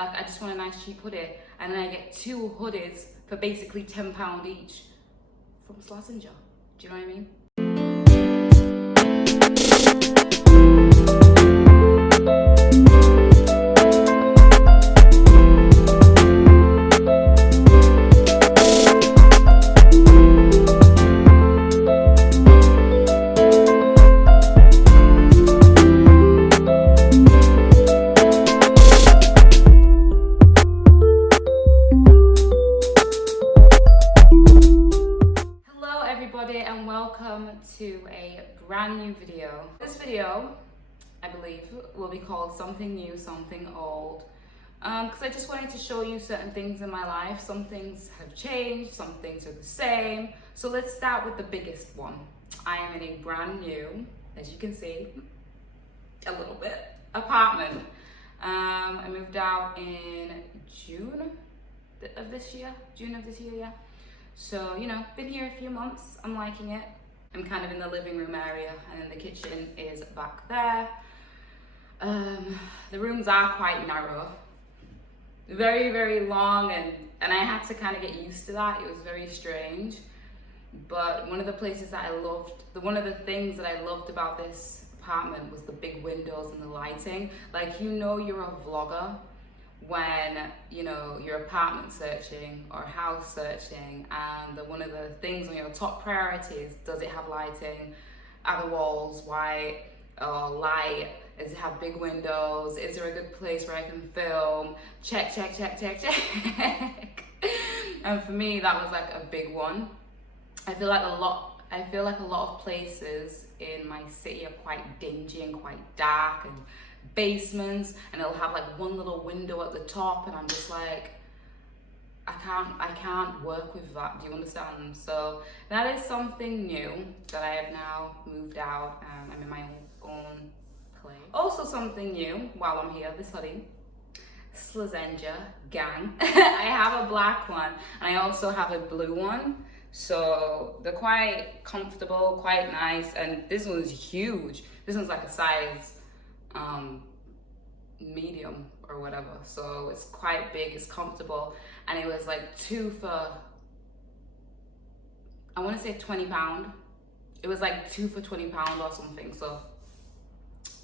Like, I just want a nice cheap hoodie, and then I get 2 hoodies for basically £10 each from Slazenger. Do you know what I mean? And welcome to a brand new video. This video, I believe, will be called Something New, Something Old, because I just wanted to show you certain things in my life. Some things have changed, some things are the same. So let's start with the biggest one. I am in a brand new, as you can see, a little bit, apartment. I moved out in June of this year, yeah. So, you know, been here a few months, I'm liking it. I'm kind of in the living room area, and then the kitchen is back there. The rooms are quite narrow, very, very long, and I had to kind of get used to that. It was very strange. But one of the places that I loved, one of the things that I loved about this apartment was the big windows and the lighting. Like, you know, you're a vlogger when, you know, you're apartment searching or house searching, and one of the things on your top priorities, does it have lighting? Are the walls white or light? Does it have big windows? Is there a good place where I can film? Check. And for me, that was like a big one. I feel like a lot of places in my city are quite dingy and quite dark, and basements, and it'll have like one little window at the top, and I'm just like, I can't work with that. Do you understand? So that is something new that I have now moved out, and I'm in my own place. Also something new while I'm here, this hoodie, Slazenger gang. I have a black one, and I also have a blue one. So they're quite comfortable, quite nice, and this one's huge. This one's like a size medium or whatever, so it's quite big, it's comfortable, and it was like 2 for, I want to say £20. It was like 2 for £20 or something, so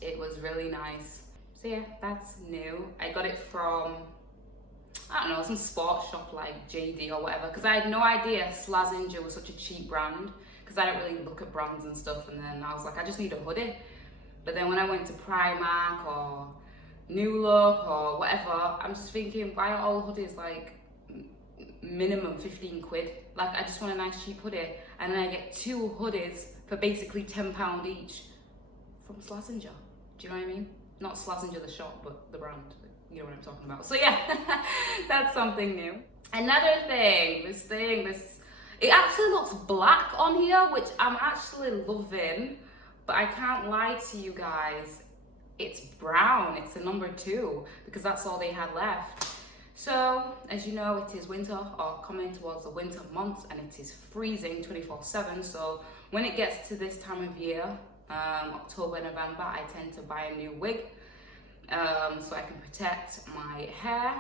it was really nice. So yeah, that's new. I got it from, I don't know, some sports shop like JD or whatever, because I had no idea Slazenger was such a cheap brand, because I don't really look at brands and stuff, and then I was like, I just need a hoodie. But then when I went to Primark or New Look or whatever, I'm just thinking, why are all hoodies like minimum 15 quid? Like, I just want a nice cheap hoodie, and then I get 2 hoodies for basically £10 each from Slazenger. Do you know what I mean? Not Slazenger the shop, but the brand. You know what I'm talking about. So yeah, that's something new. Another thing, it actually looks black on here, which I'm actually loving. But I can't lie to you guys, it's brown. It's a number 2, because that's all they had left. So, as you know, it is winter, or coming towards the winter months, and it is freezing 24/7. So when it gets to this time of year, October, November, I tend to buy a new wig, so I can protect my hair.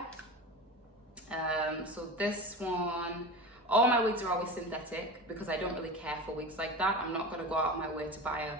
So this one, all my wigs are always synthetic, because I don't really care for wigs like that. I'm not gonna go out of my way to buy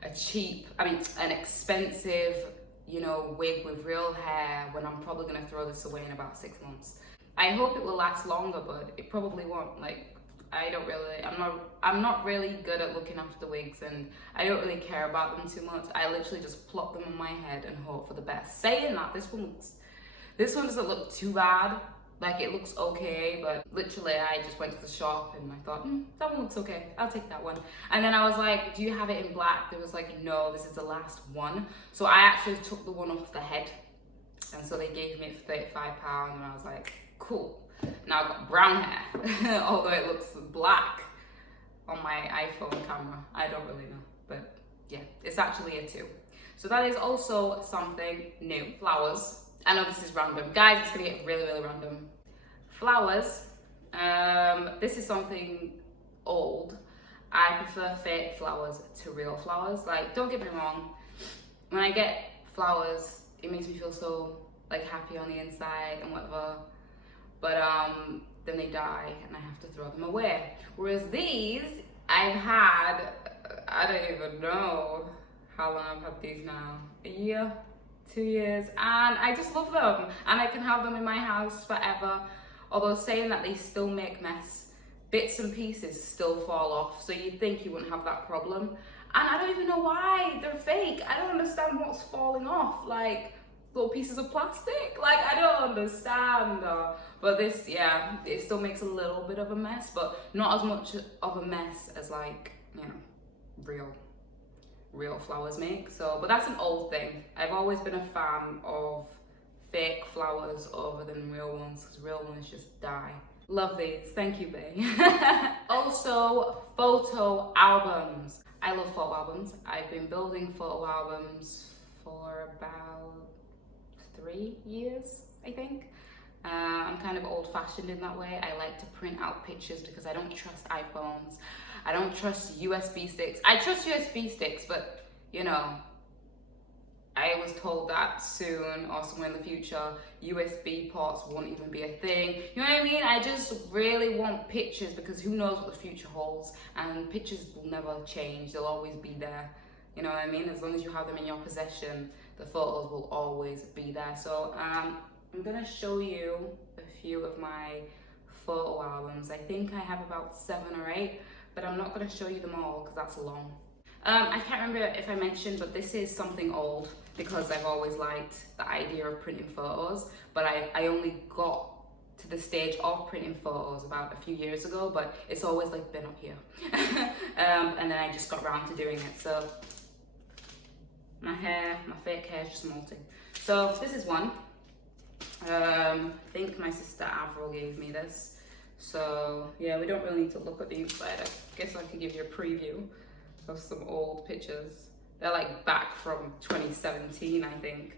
an expensive, you know, wig with real hair when I'm probably gonna throw this away in about 6 months. I hope it will last longer, but it probably won't. Like, I'm not really good at looking after wigs, and I don't really care about them too much. I literally just plop them on my head and hope for the best. Saying that, this one doesn't look too bad. Like, it looks okay, but literally I just went to the shop and I thought, that one looks okay, I'll take that one. And then I was like, do you have it in black? There was like, no, this is the last one. So I actually took the one off the head, and so they gave me it for £35, and I was like, cool. Now I've got brown hair, although it looks black on my iPhone camera. I don't really know, but yeah, it's actually a 2. So that is also something new. Flowers. I know this is random. Guys, it's gonna get really, really random. Flowers. This is something old. I prefer fake flowers to real flowers. Like, don't get me wrong. When I get flowers, it makes me feel so like happy on the inside and whatever. But then they die and I have to throw them away. Whereas these, I've had, I don't even know how long I've had these now. A year, 2 years, and I just love them. And I can have them in my house forever. Although saying that, they still make mess. Bits and pieces still fall off. So you'd think you wouldn't have that problem. And I don't even know why they're fake. I don't understand what's falling off. Like little pieces of plastic. Like I don't understand. But this, yeah, it still makes a little bit of a mess, but not as much of a mess as like, you know, real flowers make. So, but that's an old thing. I've always been a fan of fake flowers over than real ones, because real ones just die. Love these. Thank you, bae. Also, photo albums. I love photo albums. I've been building photo albums for about 3 years, I think. I'm kind of old-fashioned in that way. I like to print out pictures because I don't trust iPhones. I don't trust USB sticks. I trust USB sticks, but you know, I was told that soon or somewhere in the future, USB ports won't even be a thing. You know what I mean? I just really want pictures because who knows what the future holds, and pictures will never change. They'll always be there. You know what I mean? As long as you have them in your possession, the photos will always be there. So I'm gonna show you a few of my photo albums. I think I have about 7 or 8, but I'm not gonna show you them all because that's long. I can't remember if I mentioned, but this is something old because I've always liked the idea of printing photos, but I only got to the stage of printing photos about a few years ago, but it's always like been up here. And then I just got around to doing it. So my fake hair is just molting. So this is one. I think my sister Avril gave me this. So yeah, we don't really need to look at the inside. I guess I could give you a preview of some old pictures. They're like back from 2017, I think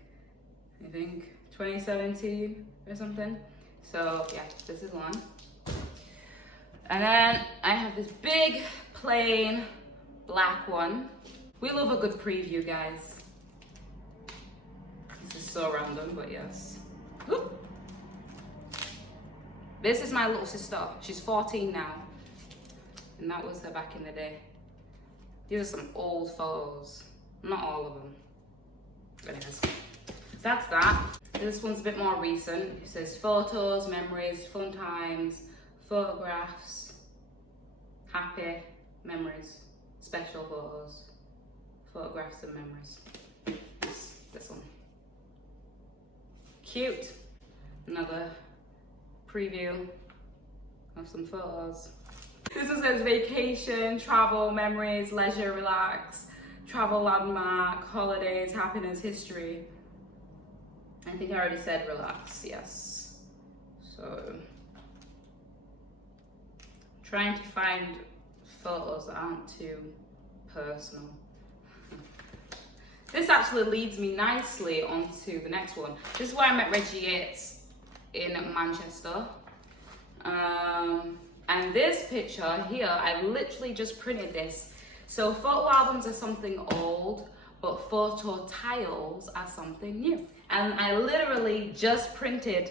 2017 or something. So yeah, this is one. And then I have this big plain black one. We love a good preview, guys. This is so random, but yes. Whoop. This is my little sister. She's 14 now, and that was her back in the day. These are some old photos. Not all of them. But anyways, so that's that. This one's a bit more recent. It says photos, memories, fun times, photographs, happy memories, special photos, photographs and memories. This one. Cute. Another preview of some photos. This one says vacation, travel, memories, leisure, relax, travel landmark, holidays, happiness, history. I think I already said relax, yes. So, trying to find photos that aren't too personal. This actually leads me nicely onto the next one. This is where I met Reggie Yates in Manchester. And this picture here, I literally just printed this. So photo albums are something old, but photo tiles are something new. And I literally just printed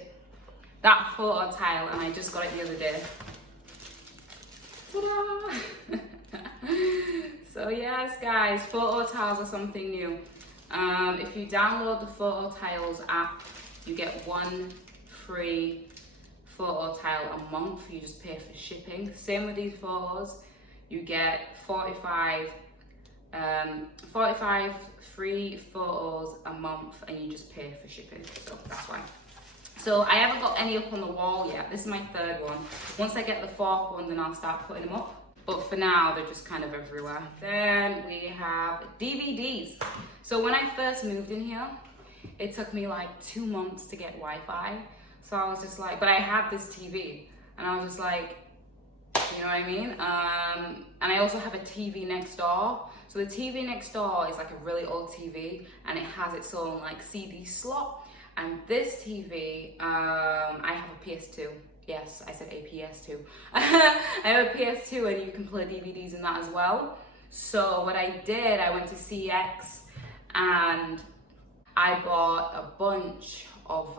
that photo tile and I just got it the other day. Ta-da! So yes, guys, photo tiles are something new. If you download the Photo Tiles app, you get 1 free photo tile a month. You just pay for shipping. Same with these photos. You get 45 free photos a month, and you just pay for shipping. So that's why. So I haven't got any up on the wall yet. This is my 3rd one. Once I get the 4th one, then I'll start putting them up. But for now, they're just kind of everywhere. Then we have DVDs. So when I first moved in here, it took me like 2 months to get Wi-Fi. So I was just like, but I had this TV, and I was just like, you know what I mean? And I also have a TV next door. So the TV next door is like a really old TV, and it has its own like CD slot. And this TV, I have a PS2. Yes, I said a PS2. I have a PS2 and you can play DVDs in that as well. So what I did, I went to CX and I bought a bunch of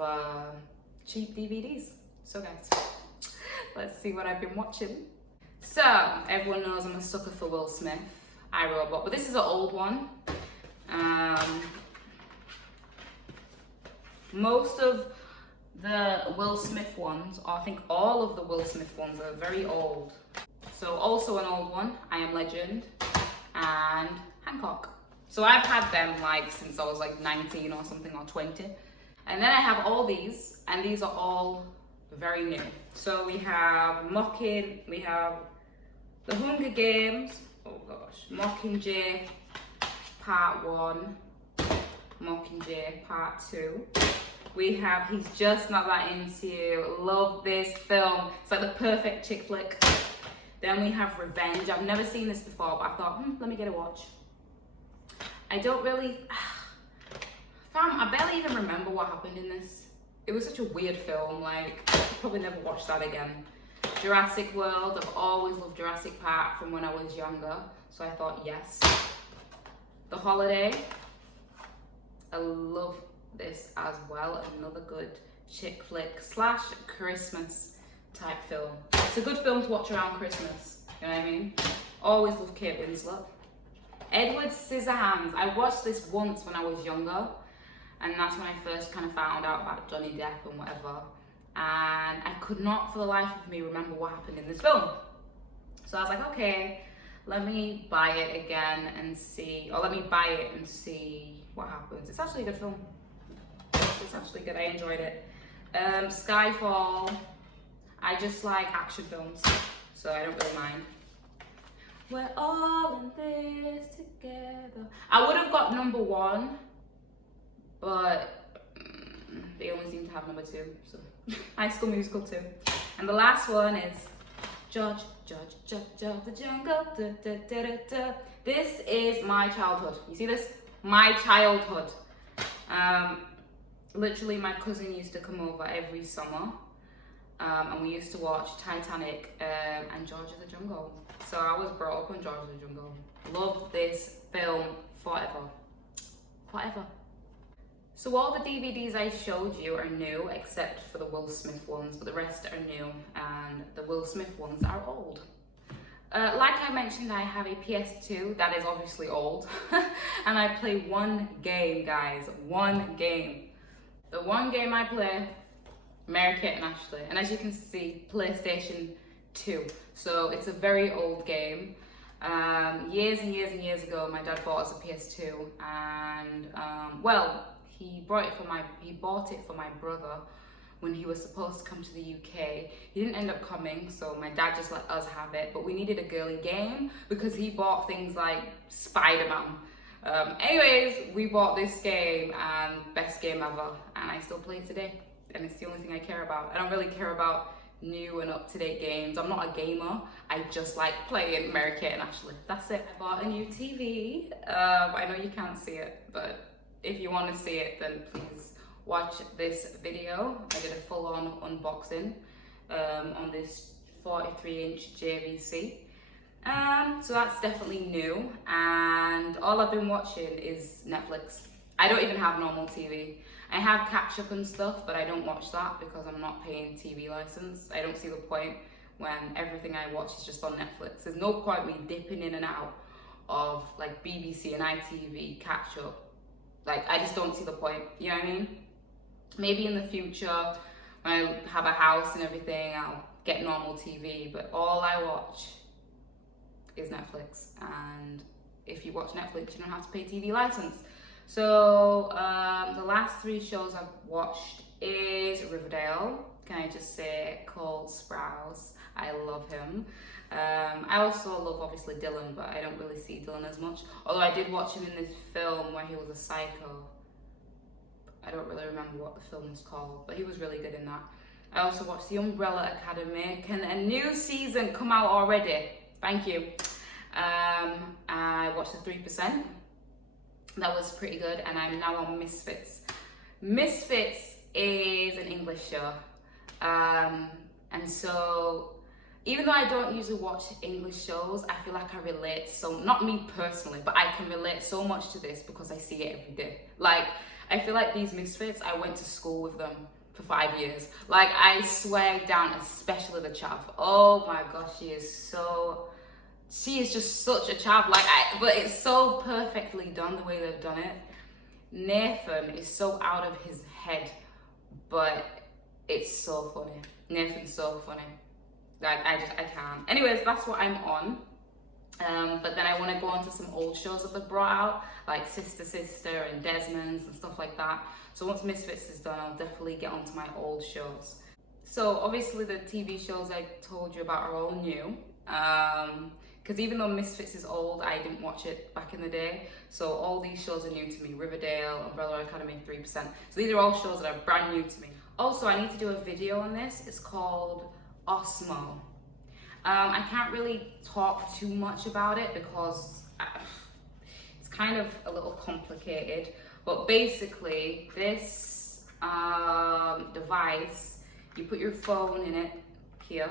cheap DVDs. So guys, let's see what I've been watching. So everyone knows I'm a sucker for Will Smith, iRobot, but this is an old one. Most of the Will Smith ones, or I think all of the Will Smith ones, are very old. So also an old one, I Am Legend and Hancock. So I've had them like since I was like 19 or something, or 20. And then I have all these, and these are all very new. So we have we have The Hunger Games, oh gosh, Mockingjay Part 1, Mockingjay Part 2. We have He's Just Not That Into You. Love this film. It's like the perfect chick flick. Then we have Revenge. I've never seen this before, but I thought, let me get a watch. I don't really, fam, I barely even remember what happened in this. It was such a weird film, like, I could probably never watch that again. Jurassic World, I've always loved Jurassic Park from when I was younger, so I thought, yes. The Holiday, I love this as well. Another good chick flick / Christmas type film. It's a good film to watch around Christmas, you know what I mean? Always love Kate Winslet. Edward Scissorhands, I watched this once when I was younger, and that's when I first kind of found out about Johnny Depp and whatever, and I could not for the life of me remember what happened in this film. So I was like, okay, let me buy it again and see, or let me buy it and see what happens. It's actually a good film. It's actually good, I enjoyed it. Skyfall, I just like action films, so I don't really mind. We're all in this together. I would have got number 1, but they only seem to have number 2, so High School Musical 2. And the last one is George, the jungle, da, da, da, da, da. This is my childhood. You see this? My childhood. Literally my cousin used to come over every summer, and we used to watch Titanic and George of the Jungle. So I was brought up on George of the Jungle. Love this film forever. Forever. So all the DVDs I showed you are new, except for the Will Smith ones, but the rest are new, and the Will Smith ones are old. Like I mentioned, I have a PS2 that is obviously old, and I play one game, guys, one game. The one game I play, Mary-Kate and Ashley, and as you can see, PlayStation 2. So it's a very old game. Years and years and years ago, my dad bought us a PS2, and well, he bought it for my brother when he was supposed to come to the UK. He didn't end up coming, so my dad just let us have it, but we needed a girly game because he bought things like Spider-Man. Anyways, we bought this game, and best game ever, and I still play it today, and it's the only thing I care about. I don't really care about new and up-to-date games. I'm not a gamer. I just like playing Mary-Kate and Ashley. That's it. I bought a new TV. I know you can't see it, but if you want to see it, then please watch this video. I did a full-on unboxing on this 43-inch JVC. So that's definitely new, and all I've been watching is Netflix. I don't even have normal TV. I have catch up and stuff, but I don't watch that because I'm not paying TV license. I don't see the point when everything I watch is just on Netflix. There's no point me dipping in and out of like BBC and ITV catch up. Like, I just don't see the point, you know what I mean? Maybe in the future, when I have a house and everything, I'll get normal TV, but all I watch is Netflix. And if you watch Netflix, you don't have to pay TV license. So the last 3 shows I've watched is Riverdale. Can I just say Cole Sprouse? I love him. I also love obviously Dylan, but I don't really see Dylan as much. Although I did watch him in this film where he was a psycho. I don't really remember what the film was called, but he was really good in that. I also watched The Umbrella Academy. Can a new season come out already? Thank you. I watched the 3%. That was pretty good, and I'm now on Misfits. Misfits is an English show, and so even though I don't usually watch English shows, I feel like I relate so, not me personally, but I can relate so much to this because I see it every day. Like, I feel like these Misfits, I went to school with them for 5 years. Like, I swear down, especially the chav. Oh my gosh, she is just such a chav. Like, but it's so perfectly done the way they've done it. Nathan is so out of his head, but it's so funny. Nathan's so funny. Like, I can't. Anyways, that's what I'm on. But then I want to go on to some old shows that they've brought out, like Sister Sister and Desmond's and stuff like that. So once Misfits is done, I'll definitely get onto my old shows. So obviously the TV shows I told you about are all new. Because even though Misfits is old, I didn't watch it back in the day. So all these shows are new to me. Riverdale, Umbrella Academy, 3%. So these are all shows that are brand new to me. Also, I need to do a video on this. It's called Osmo. I can't really talk too much about it because it's kind of a little complicated. But basically, this device, you put your phone in it here,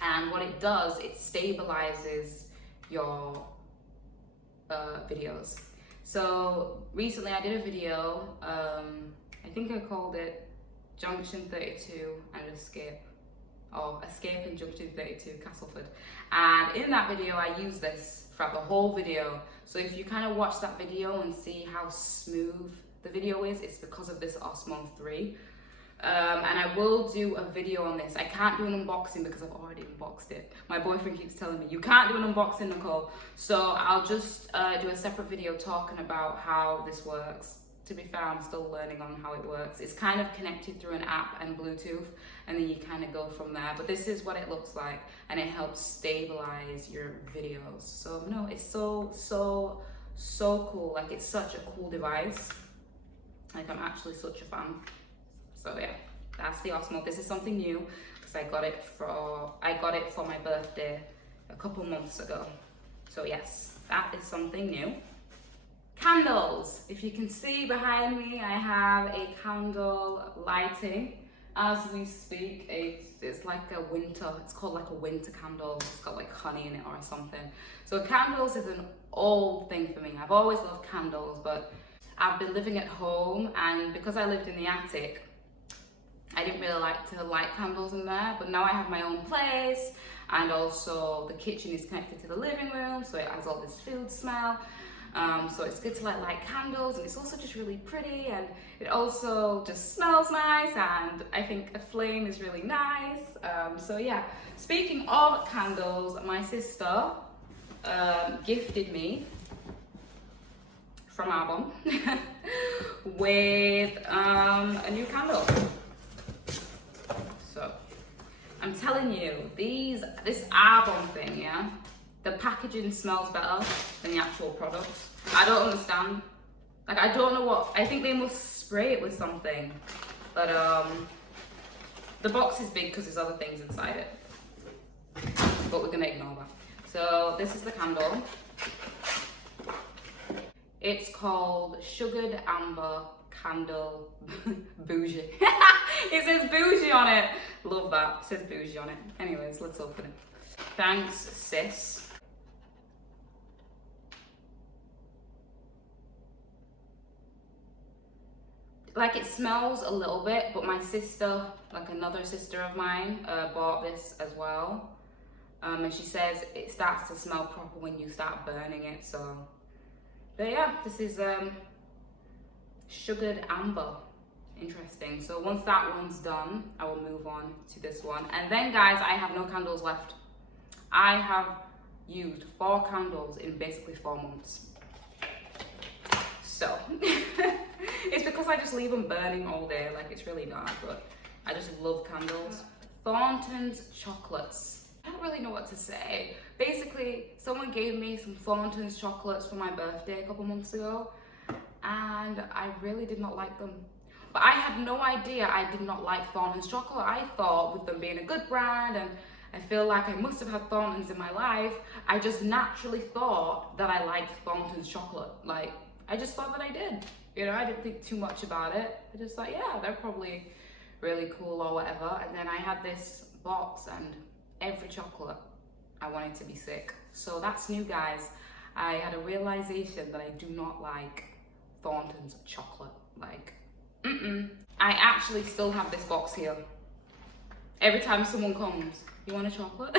and what it does, it stabilizes your videos. So recently I did a video, I think I called it Junction 32 and Escape. Or Escape in Junction 32, Castleford. And in that video, I use this throughout the whole video. So if you kind of watch that video and see how smooth the video is, it's because of this Osmo 3. And I will do a video on this. I can't do an unboxing because I've already unboxed it. My boyfriend keeps telling me, you can't do an unboxing, Nicole. So I'll just do a separate video talking about how this works. To be fair, I'm still learning on how it works. It's kind of connected through an app and Bluetooth, and then you kind of go from there. But this is what it looks like, and it helps stabilize your videos. So no, it's so cool. Like, it's such a cool device. Like, I'm actually such a fan. So yeah, that's the Osmo. This is something new because I got it for my birthday a couple months ago. So yes, that is something new. Candles. If you can see behind me, I have a candle lighting as we speak. It's like a winter, it's called like a winter candle. It's got like honey in it or something. So candles is an old thing for me. I've always loved candles, but I've been living at home, and because I lived in the attic, I didn't really like to light candles in there, but now I have my own place, and also the kitchen is connected to the living room, so it has all this food smell. So it's good to light candles, and it's also just really pretty, and it also just smells nice, and I think a flame is really nice. So yeah, speaking of candles, my sister gifted me from Arbonne with a new candle. So I'm telling you, this Arbonne thing, yeah, the packaging smells better than the actual product. I don't understand. Like, I don't know what, I think they must spray it with something. But the box is big because there's other things inside it. But we're gonna ignore that. So this is the candle. It's called Sugared Amber Candle Bougie. It says bougie on it. Love that. It says bougie on it. Anyways, let's open it. Thanks, sis. Like, it smells a little bit, but my sister, like another sister of mine, bought this as well. And she says it starts to smell proper when you start burning it, so. But yeah, this is Sugared Amber. Interesting. So once that one's done, I will move on to this one. And then, guys, I have no candles left. I have used 4 candles in basically 4 months. So, it's because I just leave them burning all day. Like, it's really dark, but I just love candles. Thornton's chocolates. I don't really know what to say. Basically, someone gave me some Thornton's chocolates for my birthday a couple months ago, and I really did not like them. But I had no idea I did not like Thornton's chocolate. I thought, with them being a good brand, and I feel like I must have had Thornton's in my life, I just naturally thought that I liked Thornton's chocolate. Like, I just thought that I did. You know, I didn't think too much about it. I just thought, yeah, they're probably really cool or whatever. And then I had this box, and every chocolate, I wanted to be sick. So that's new, guys. I had a realization that I do not like Thornton's chocolate. Like, I actually still have this box here. Every time someone comes, you want a chocolate?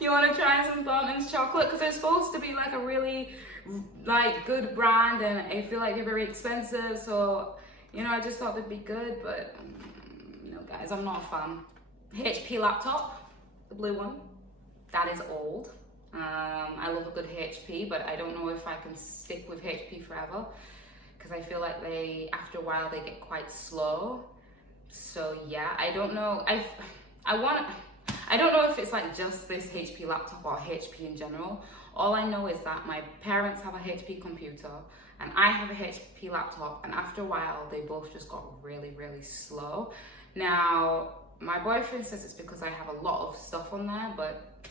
You want to try some Thornton's chocolate? Because they're supposed to be like a really like good brand, and I feel like they're very expensive. So, you know, I just thought they'd be good, but no, guys, I'm not a fan. HP laptop, the blue one, that is old. I love a good HP, but I don't know if I can stick with HP forever, because I feel like after a while, they get quite slow. So yeah, I don't know. I don't know if it's like just this HP laptop or HP in general. All I know is that my parents have a HP computer and I have a HP laptop, and after a while, they both just got really, really slow. Now, my boyfriend says it's because I have a lot of stuff on there, but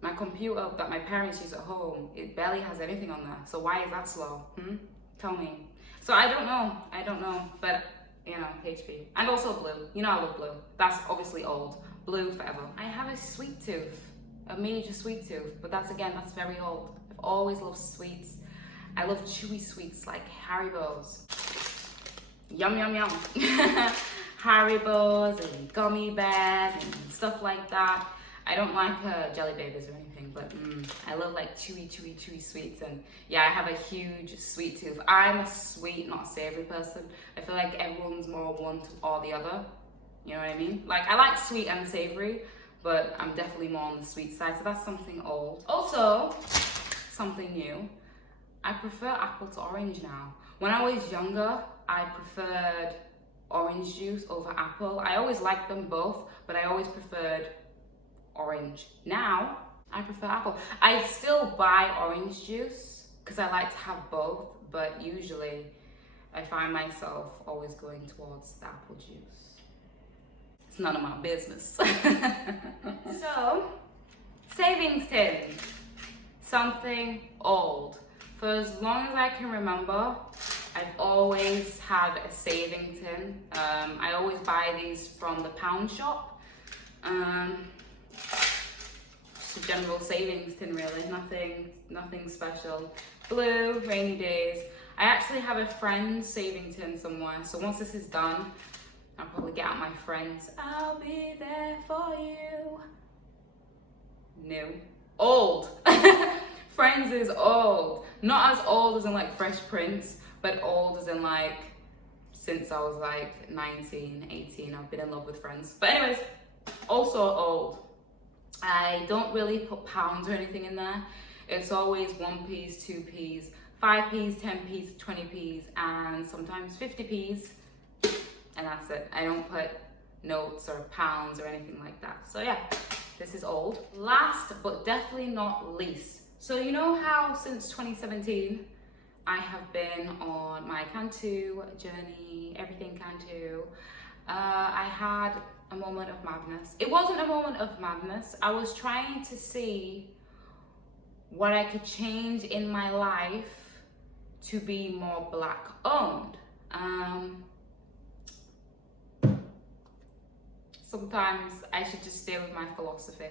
my computer that my parents use at home, it barely has anything on there. So why is that slow? Tell me. So I don't know, but you know, HP. And also blue. You know I love blue. That's obviously old. Blue forever. I have a sweet tooth, a miniature sweet tooth, but that's very old. I've always loved sweets. I love chewy sweets like Haribo's. Yum, yum, yum. Haribo's and gummy bears and stuff like that. I don't like jelly babies or anything, but I love like chewy sweets. And yeah, I have a huge sweet tooth. I'm a sweet, not savory person. I feel like everyone's more one or the other. You know what I mean? Like, I like sweet and savory, but I'm definitely more on the sweet side. So that's something old. Also, something new. I prefer apple to orange now. When I was younger, I preferred orange juice over apple. I always liked them both, but I always preferred orange. Now, I prefer apple. I still buy orange juice because I like to have both, but usually I find myself always going towards the apple juice. It's none of my business. So, savings tin. Something old. For as long as I can remember, I've always had a saving tin. I always buy these from the pound shop. Just a general savings tin, really. Nothing special. Blue, rainy days. I actually have a friend's saving tin somewhere. So once this is done, I'll probably get out my friends. I'll be there for you. New. Old. Friends is old. Not as old as in like Fresh Prince, but old as in like since I was like 19, 18, I've been in love with Friends. But anyways, also old. I don't really put pounds or anything in there. It's always 1p's, 2p's, 5p's, 10p's, 20p's, and sometimes 50p's. And that's it. I don't put notes or pounds or anything like that. So yeah, this is old. Last but definitely not least. So you know how since 2017, I have been on my Cantu journey, everything Cantu. I had a moment of madness. It wasn't a moment of madness. I was trying to see what I could change in my life to be more Black owned. Sometimes I should just stay with my philosophy.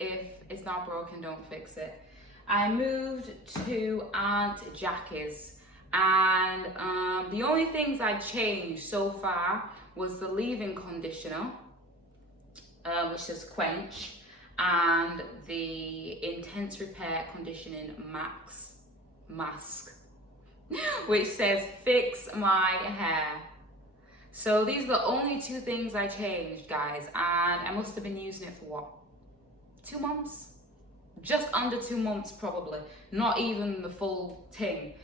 If it's not broken, don't fix it. I moved to Aunt Jackie's, and the only things I changed so far was the leave-in conditioner, which is Quench, and the Intense Repair Conditioning Mask, which says fix my hair. So these are the only two things I changed, guys, and I must have been using it for what? 2 months? Just under 2 months, probably. Not even the full thing.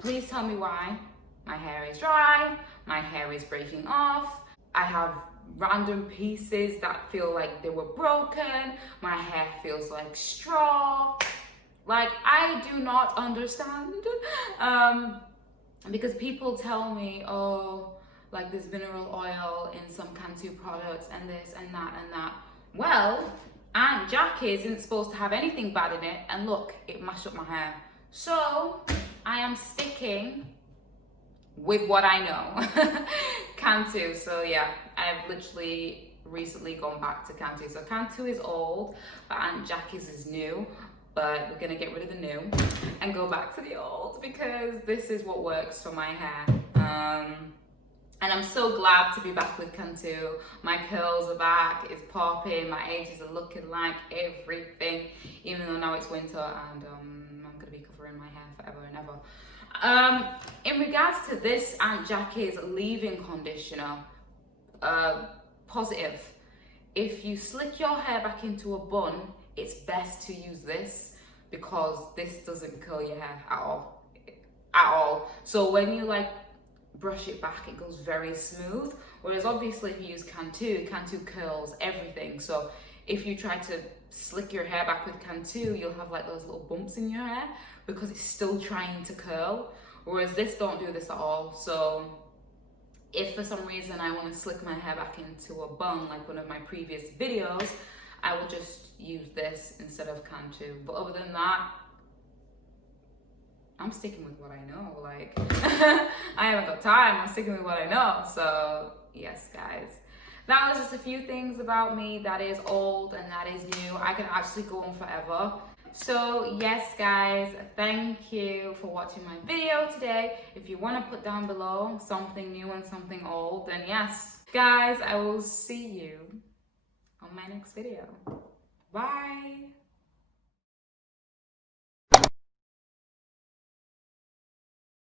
Please tell me why. My hair is dry, my hair is breaking off, I have random pieces that feel like they were broken, my hair feels like straw. Like, I do not understand. Because people tell me, oh, like there's mineral oil in some Cantu products and this and that and that. Well, Aunt Jackie's isn't supposed to have anything bad in it, and look, it mashed up my hair. So I am sticking with what I know. Cantu. So yeah, I've literally recently gone back to Cantu. So Cantu is old, but Aunt Jackie's is new. but we're gonna get rid of the new and go back to the old because this is what works for my hair. And I'm so glad to be back with Cantu. My curls are back, it's popping, my edges are looking like everything, even though now it's winter and I'm gonna be covering my hair forever and ever. In regards to this Aunt Jackie's leave-in conditioner, positive. If you slick your hair back into a bun, it's best to use this because this doesn't curl your hair at all. At all. So when you like brush it back, it goes very smooth. Whereas obviously if you use Cantu curls everything. So if you try to slick your hair back with Cantu, you'll have like those little bumps in your hair because it's still trying to curl. Whereas this don't do this at all. So if for some reason I want to slick my hair back into a bun like one of my previous videos, I will just use this instead of Cantu. But other than that, I'm sticking with what I know. Like, I haven't got time. I'm sticking with what I know. So, yes, guys. That was just a few things about me that is old and that is new. I can actually go on forever. So, yes, guys, thank you for watching my video today. If you want to put down below something new and something old, then yes. Guys, I will see you on my next video. Bye.